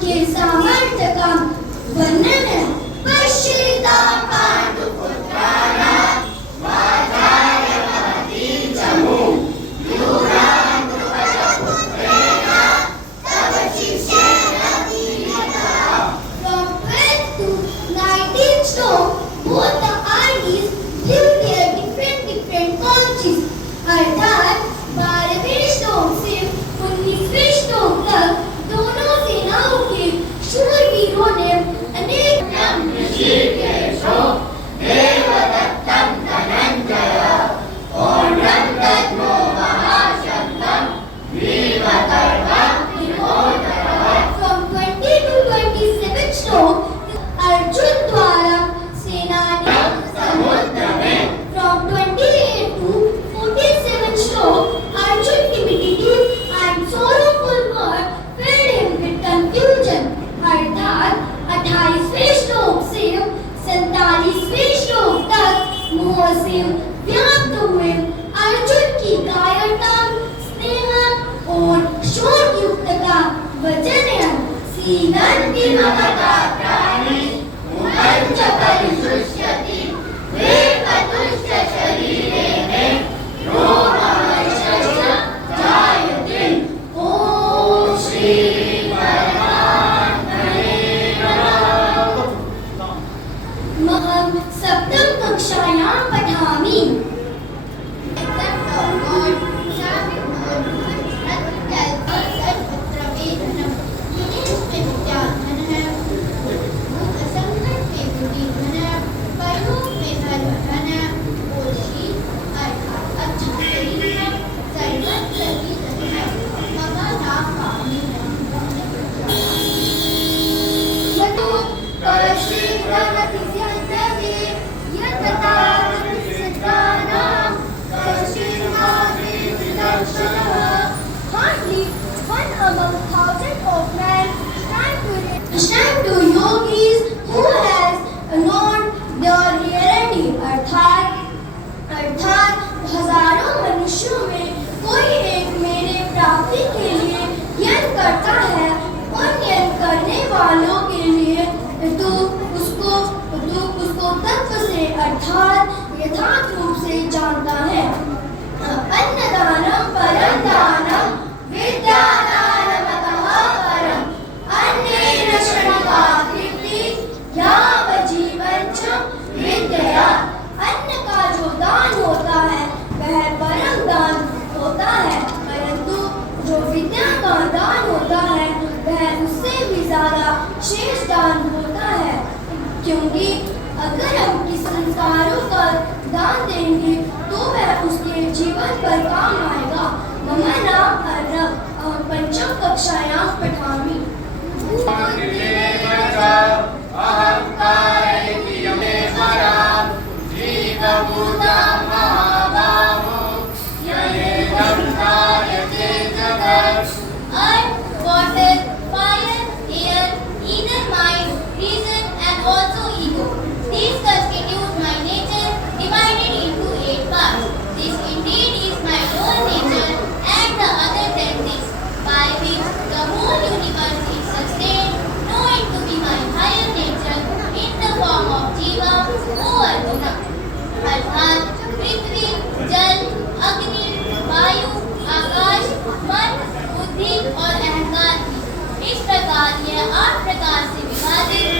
उनके सामर्थ्य का वर्णन है। पश्येता पांडुपुत्राणां वाचार्यवहतीर्जमु यूरान् द्रुपदपुत्रेण तव शिष्येण पीडितः। From 12 to 19 श्लोक, both the armies give their different countries. अर्थात 12वें श्लोक से 19वें श्लोक तक दोनों सेनाओं के शूरवीरों ने अनेक ऋषिकेशो देवदत्तं धनंजय पौंड्रं दद्मो महाशक्तं भीमकर्मा विमोदरः। From 20 to 27 श्लोक, अर्जुन द्वारा सेनानी समुद्र में। From 28 to 47 श्लोक, Arjun timidity and sorrowful word filled him with confusion। अर्थात 28वें श्लोक से 47वें श्लोक तक मोह से व्याप्त हुए अर्जुन की कायरता, स्नेह और शोक युक्त का वचन है। सीदन्ति ममता प्राणी मुहंच परिशुष्यति वेपतुश्च शरीरे मे रोमहर्षश्च जायते। ओम श्री परमात्मने नमः। अहं सप्तम कक्षायां पठामि। Hardly one among thousands of men stand to yogis who has known their reality। अर्थात हजारों मनुष्यों में कोई एक मेरे प्राप्ति के लिए यज्ञ करता है। उन यज्ञ करने वालों के लिए तू उसको तत्व से अर्थात यथार्थ रूप से जानता है। अन्नदानं परं दानं विद्यादानमतः परम् अन्नेन शृणुका तृप्तिः यावज्जीवनं च विद्यया। अन्न का जो दान होता है वह परम दान होता है, परंतु जो विद्या का दान होता है वह उससे भी ज्यादा श्रेष्ठ दान होता है। क्योंकि अगर हम किसी संस्कारों का दान देंगे तो वह उसके जीवन पर काम आएगा। मम नाम अर्णव, अहं पंचम कक्षायां पठामि। Earth, water, fire, air, ether, mind, reason, and also ego. These constitute my nature, divided into 8 parts. This indeed is my own nature, and the other than this, by which the whole universe is sustained, know it to be my higher nature in the form of Jiva, O Arjuna। अर्थात पृथ्वी, जल, अग्नि, वायु, आकाश, मन, बुद्धि और अहंकार। इस प्रकार यह 8 प्रकार से विभाजित